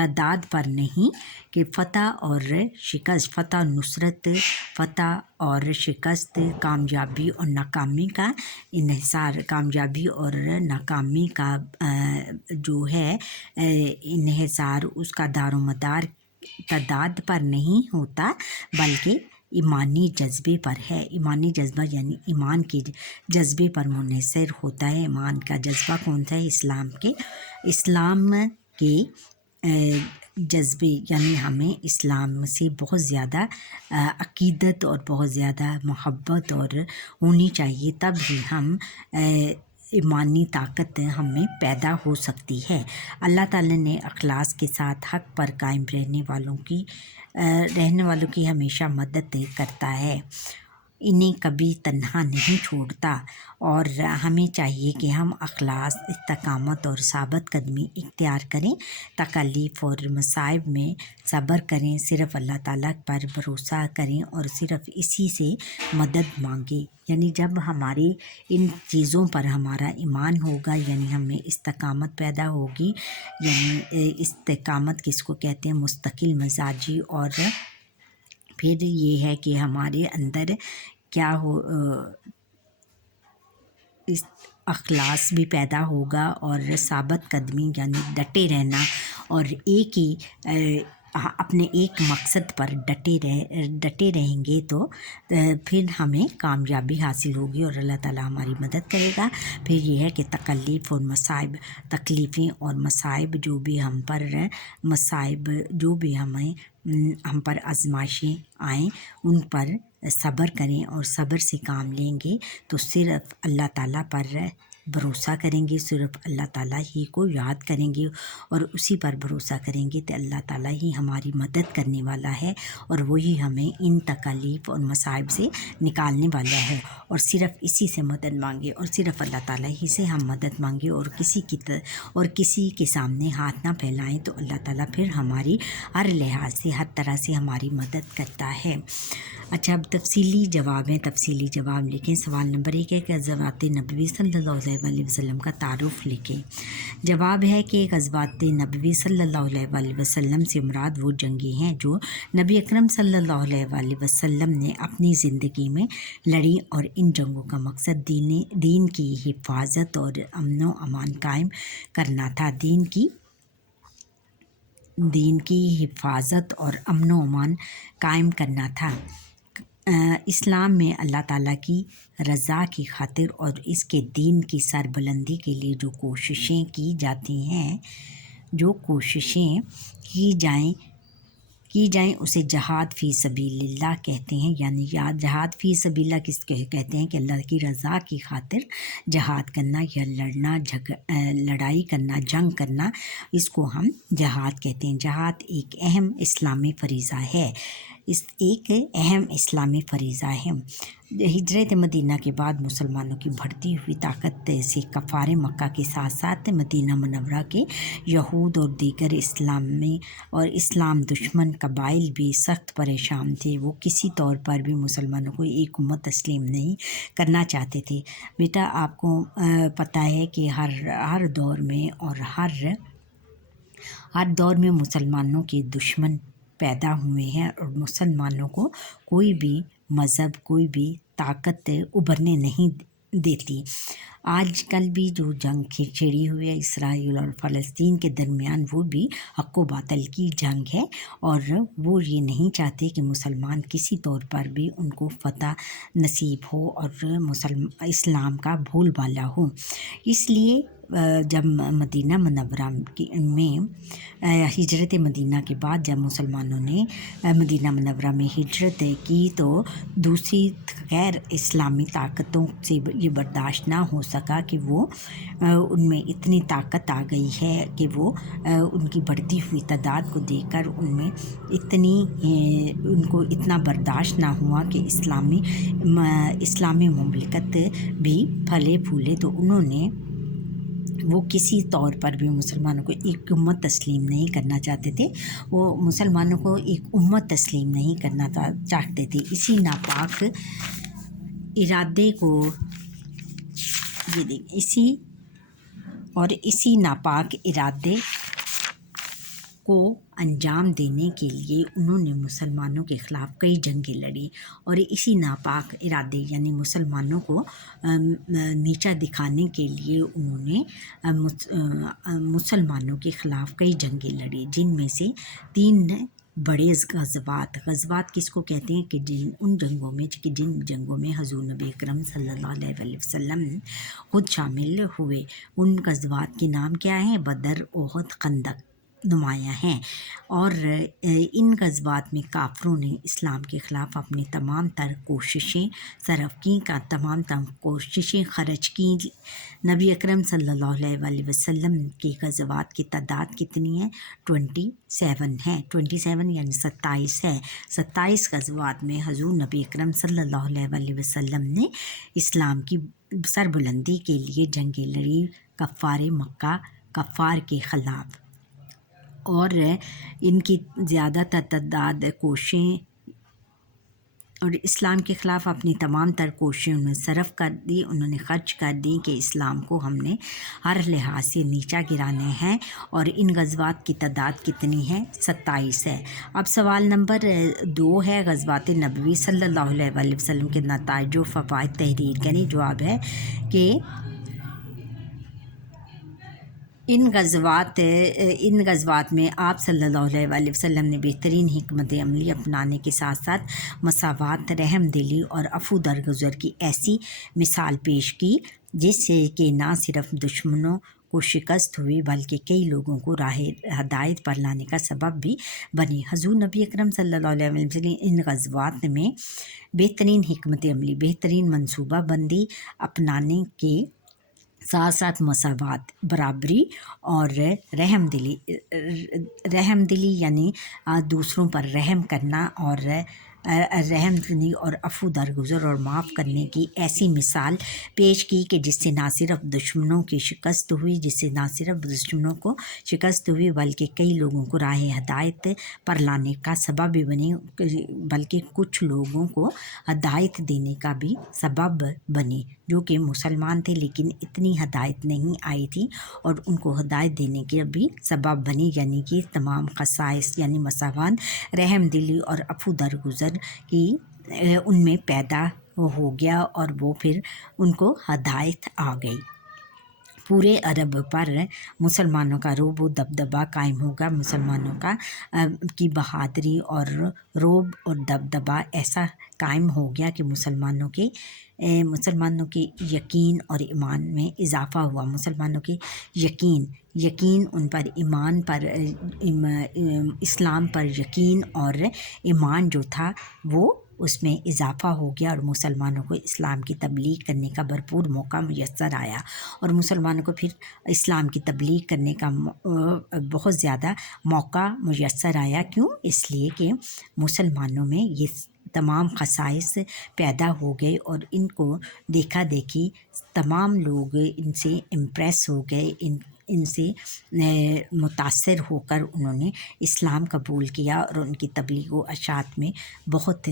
تعداد پر نہیں کہ فتح اور شکست، فتح نصرت، فتح اور شکست، کامیابی اور ناکامی کا انحصار، کامیابی اور ناکامی کا جو ہے انحصار اس کا دار و مدار تعداد پر نہیں ہوتا بلکہ ایمانی جذبے پر ہے۔ ایمانی جذبہ یعنی ایمان کے جذبے پر منحصر ہوتا ہے۔ ایمان کا جذبہ کون سا ہے؟ اسلام کے جذبے، یعنی ہمیں اسلام سے بہت زیادہ عقیدت اور بہت زیادہ محبت اور ہونی چاہیے، تب ہی ہم ایمانی طاقت ہمیں پیدا ہو سکتی ہے۔ اللہ تعالیٰ نے اخلاص کے ساتھ حق پر قائم رہنے والوں کی ہمیشہ مدد کرتا ہے، انہیں کبھی تنہا نہیں چھوڑتا، اور ہمیں چاہیے کہ ہم اخلاص، استقامت اور ثابت قدمی اختیار کریں، تکالیف اور مصائب میں صبر کریں، صرف اللہ تعالیٰ پر بھروسہ کریں اور صرف اسی سے مدد مانگیں۔ یعنی جب ہماری ان چیزوں پر ہمارا ایمان ہوگا، یعنی ہمیں استقامت پیدا ہوگی، یعنی استقامت کس کو کہتے ہیں؟ مستقل مزاجی، اور پھر یہ ہے کہ ہمارے اندر کیا ہو، اخلاص بھی پیدا ہوگا اور ثابت قدمی یعنی ڈٹے رہنا، اور ایک ہی اپنے ایک مقصد پر ڈٹے رہیں گے تو پھر ہمیں کامیابی حاصل ہوگی اور اللہ تعالیٰ ہماری مدد کرے گا۔ پھر یہ ہے کہ تکلیف اور مصائب، تکلیفیں اور مصائب جو بھی ہم پر آزمائشیں آئیں، ان پر صبر کریں اور صبر سے کام لیں گے تو صرف اللہ تعالیٰ پر بھروسہ کریں گے، صرف اللہ تعالیٰ ہی کو یاد کریں گے اور اسی پر بھروسہ کریں گے تو اللہ تعالیٰ ہی ہماری مدد کرنے والا ہے، اور وہی ہمیں ان تکالیف اور مصائب سے نکالنے والا ہے، اور صرف اسی سے مدد مانگے اور صرف اللہ تعالیٰ ہی سے ہم مدد مانگے اور کسی کے سامنے ہاتھ نہ پھیلائیں تو اللہ تعالیٰ پھر ہماری ہر لحاظ سے، ہر طرح سے ہماری مدد کرتا ہے۔ اچھا، اب تفصیلی جواب لکھیں۔ سوال نمبر 1 ہے کہ غزوات نبوی صلی اللہ علیہ وسلم کا تعارف لکھیں۔ جواب ہے کہ غزوات نبوی صلی اللہ علیہ وسلم سے مراد وہ جنگیں ہیں جو نبی اکرم صلی اللہ علیہ وسلم نے اپنی زندگی میں لڑیں، اور ان جنگوں کا مقصد دین کی حفاظت اور امن و امان قائم کرنا تھا۔ دین کی حفاظت اور امن و امان قائم کرنا تھا۔ اسلام میں اللہ تعالیٰ کی رضا کی خاطر اور اس کے دین کی سربلندی کے لیے جو کوششیں کی جائیں اسے جہاد فی سبیل اللہ کہتے ہیں۔ یعنی جہاد فی سبیل اللہ کس کہتے ہیں؟ کہ اللہ کی رضا کی خاطر جہاد کرنا یا لڑائی کرنا، جنگ کرنا، اس کو ہم جہاد کہتے ہیں۔ جہاد ایک اہم اسلامی فریضہ ہے۔ ہجرت مدینہ کے بعد مسلمانوں کی بڑھتی ہوئی طاقت سے کفار مکہ کے ساتھ ساتھ مدینہ منورہ کے یہود اور دیگر اسلام دشمن قبائل بھی سخت پریشان تھے۔ وہ کسی طور پر بھی مسلمانوں کو ایک امت تسلیم نہیں کرنا چاہتے تھے۔ بیٹا، آپ کو پتہ ہے کہ ہر دور میں اور ہر دور میں مسلمانوں کے دشمن پیدا ہوئے ہیں، اور مسلمانوں کو کوئی بھی مذہب، کوئی بھی طاقت ابھرنے نہیں دیتی۔ آج کل بھی جو جنگ چھڑی ہوئی ہے اسرائیل اور فلسطین کے درمیان، وہ بھی حق و باطل کی جنگ ہے، اور وہ یہ نہیں چاہتے کہ مسلمان کسی طور پر بھی ان کو فتح نصیب ہو اور اسلام کا بول بالا ہو۔ اس لیے جب مدینہ منورہ میں ہجرت مدینہ کے بعد جب مسلمانوں نے مدینہ منورہ میں ہجرت کی تو دوسری غیر اسلامی طاقتوں سے یہ برداشت نہ ہو سکا کہ وہ ان میں اتنی طاقت آ گئی ہے کہ وہ ان کی بڑھتی ہوئی تعداد کو دیکھ کر ان کو اتنا برداشت نہ ہوا کہ اسلامی مملکت بھی پھلے پھولے، تو انہوں نے وہ کسی طور پر بھی مسلمانوں کو ایک امت تسلیم نہیں کرنا چاہتے تھے، وہ مسلمانوں کو ایک امت تسلیم نہیں کرنا چاہتے تھے۔ اسی ناپاک ارادے کو انجام دینے کے لیے انہوں نے مسلمانوں کے خلاف کئی جنگیں لڑی، اور اسی ناپاک ارادے یعنی مسلمانوں کو نیچا دکھانے کے لیے انہوں نے مسلمانوں کے خلاف کئی جنگیں لڑی، جن میں سے 3 بڑے غزوات کس کو کہتے ہیں کہ جن جنگوں میں حضور نبی اکرم صلی اللہ علیہ وسلم خود شامل ہوئے۔ ان غزوات کے نام کیا ہیں؟ بدر، احد، خندق نمایاں ہیں، اور ان غزوات میں کافروں نے اسلام کے خلاف اپنی تمام تر کوششیں صرف کیں، تمام کوششیں خرچ کیں۔ نبی اکرم صلی اللہ علیہ وسلم کی غزوات کی تعداد کتنی ہے؟ 27 ہے، 27 یعنی 27 ہے۔ 27 غزوات میں حضور نبی اکرم صلی اللہ علیہ وسلم نے اسلام کی سربلندی کے لیے جنگیں لڑی، کفار مکہ، کفار کے خلاف، اور ان کی زیادہ تر تعداد کوششیں اور اسلام کے خلاف اپنی تمام تر کوششیں انہوں نے صرف کر دی، انہوں نے خرچ کر دی کہ اسلام کو ہم نے ہر لحاظ سے نیچا گرانے ہیں، اور ان غزوات کی تعداد کتنی ہے؟ 27 ہے۔ اب سوال نمبر 2 ہے، غزوات نبوی صلی اللہ علیہ وسلم کے نتائج و فوائد تحریر کریں۔ جواب ہے کہ ان غزوات میں آپ صلی اللہ علیہ وسلم نے بہترین حکمت عملی اپنانے کے ساتھ ساتھ مساوات، رحم دلی اور عفو درگزر کی ایسی مثال پیش کی جس سے کہ نہ صرف دشمنوں کو شکست ہوئی بلکہ کئی لوگوں کو راہ ہدایت پر لانے کا سبب بھی بنی۔ حضور نبی اکرم صلی اللہ علیہ وسلم ان غزوات میں بہترین حکمت عملی، بہترین منصوبہ بندی اپنانے کے ساتھ ساتھ مساوات، برابری اور رحم دلی یعنی دوسروں پر رحم کرنا، اور رحم دلی اور عفو درگزر اور معاف کرنے کی ایسی مثال پیش کی کہ جس سے نہ صرف دشمنوں کو شکست ہوئی بلکہ کئی لوگوں کو راہ ہدایت پر لانے کا سبب بھی بنی، بلکہ کچھ لوگوں کو ہدایت دینے کا بھی سبب بنی جو کہ مسلمان تھے لیکن اتنی ہدایت نہیں آئی تھی، اور ان کو ہدایت دینے کے بھی سبب بنی، یعنی کہ تمام خصائص یعنی مساوات، رحم دلی اور عفو درگزر کی ان میں پیدا ہو گیا، اور وہ پھر ان کو ہدایت آ گئی۔ پورے عرب پر مسلمانوں کا رعب و دبدبہ قائم ہوگا، مسلمانوں کی بہادری اور رعب اور دبدبہ ایسا قائم ہو گیا کہ مسلمانوں کے یقین اور ایمان میں اضافہ ہوا، مسلمانوں کے یقین ان پر، ایمان پر، اسلام پر یقین اور ایمان جو تھا وہ اس میں اضافہ ہو گیا، اور مسلمانوں کو اسلام کی تبلیغ کرنے کا بھرپور موقع میسر آیا، اور مسلمانوں کو پھر اسلام کی تبلیغ کرنے کا بہت زیادہ موقع میسر آیا۔ کیوں؟ اس لیے کہ مسلمانوں میں یہ تمام خصائص پیدا ہو گئے، اور ان کو دیکھا دیکھی تمام لوگ ان سے امپریس ہو گئے، ان سے متاثر ہو کر انہوں نے اسلام قبول کیا، اور ان کی تبلیغ و اشاعت میں بہت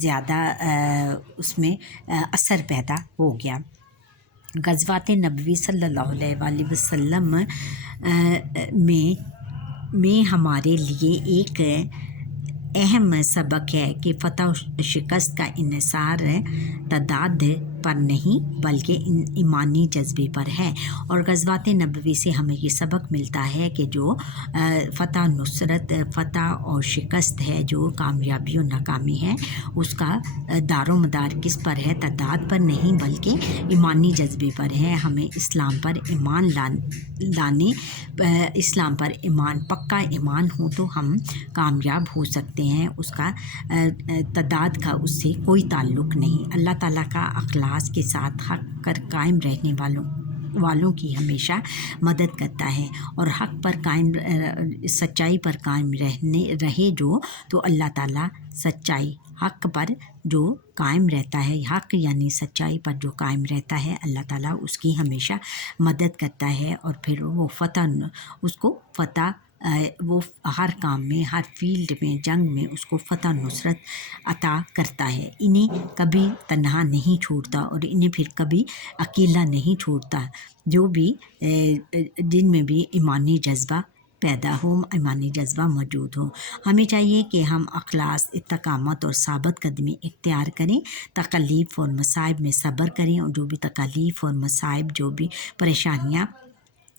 زیادہ اس میں اثر پیدا ہو گیا۔ غزوات نبوی صلی اللہ علیہ وسلم میں ہمارے لیے ایک اہم سبق ہے کہ فتح و شکست کا انحصار تعداد پر نہیں بلکہ ایمانی جذبے پر ہے، اور غزوات نبوی سے ہمیں یہ سبق ملتا ہے کہ جو فتح اور شکست ہے، جو کامیابی و ناکامی ہے، اس کا دار و مدار کس پر ہے؟ تعداد پر نہیں بلکہ ایمانی جذبے پر ہے۔ ہمیں اسلام پر ایمان اسلام پر پکا ایمان ہو تو ہم کامیاب ہو سکتے ہیں، اس کا تعداد کا اس سے کوئی تعلق نہیں۔ اللہ تعالیٰ کا اخلاص کے ساتھ حق پر قائم رہنے والوں کی ہمیشہ مدد کرتا ہے، اور سچائی پر قائم رہے جو، تو اللہ تعالیٰ حق پر جو قائم رہتا ہے، حق یعنی سچائی پر جو قائم رہتا ہے، اللہ تعالیٰ اس کی ہمیشہ مدد کرتا ہے، اور پھر وہ ہر کام میں، ہر فیلڈ میں، جنگ میں اس کو فتح نصرت عطا کرتا ہے، انہیں کبھی تنہا نہیں چھوڑتا، اور انہیں پھر کبھی اکیلا نہیں چھوڑتا، جن میں بھی ایمانی جذبہ پیدا ہو، ایمانی جذبہ موجود ہو۔ ہمیں چاہیے کہ ہم اخلاص، استقامت اور ثابت قدمی اختیار کریں، تکلیف اور مصائب میں صبر کریں، اور جو بھی تکلیف اور مصائب، جو بھی پریشانیاں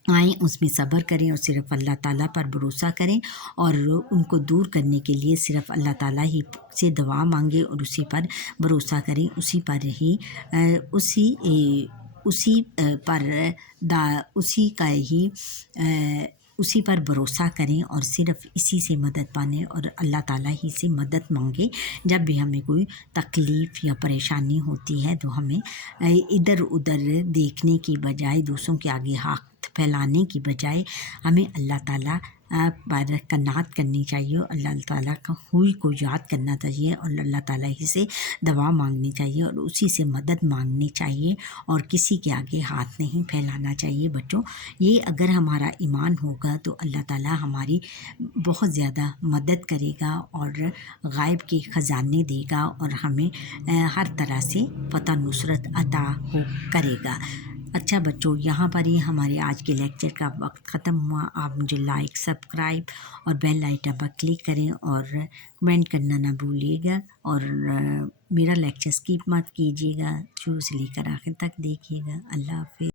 آئیں اس میں صبر کریں، اور صرف اللہ تعالیٰ پر بھروسہ کریں، اور ان کو دور کرنے کے لیے صرف اللہ تعالیٰ ہی سے دعا مانگیں اور اسی پر بھروسہ کریں، اسی پر ہی اسی پر بھروسہ کریں، اور صرف اسی سے مدد پانے اور اللہ تعالیٰ ہی سے مدد مانگیں۔ جب بھی ہمیں کوئی تکلیف یا پریشانی ہوتی ہے تو ہمیں ادھر ادھر دیکھنے کی بجائے، دوسروں کے آگے ہاتھ پھیلانے کی بجائے ہمیں اللہ تعالیٰ پر قناعت کرنی چاہیے، اور اللہ تعالیٰ کو یاد کرنا چاہیے، اور اللہ تعالیٰ ہی سے دعا مانگنی چاہیے، اور اسی سے مدد مانگنی چاہیے، اور کسی کے آگے ہاتھ نہیں پھیلانا چاہیے۔ بچوں، یہ اگر ہمارا ایمان ہوگا تو اللہ تعالیٰ ہماری بہت زیادہ مدد کرے گا، اور غائب کے خزانے دے گا، اور ہمیں ہر طرح سے فتح نصرت عطا کرے گا۔ اچھا بچوں، یہاں پر ہی ہمارے آج کے لیکچر کا وقت ختم ہوا۔ آپ مجھے لائک، سبسکرائب اور بیل آئیکن پر کلک کریں، اور کمنٹ کرنا نہ بھولیے گا، اور میرا لیکچر اسکپ مت کیجیے گا، شروع سے لے کر آخر تک دیکھیے گا۔ اللہ حافظ۔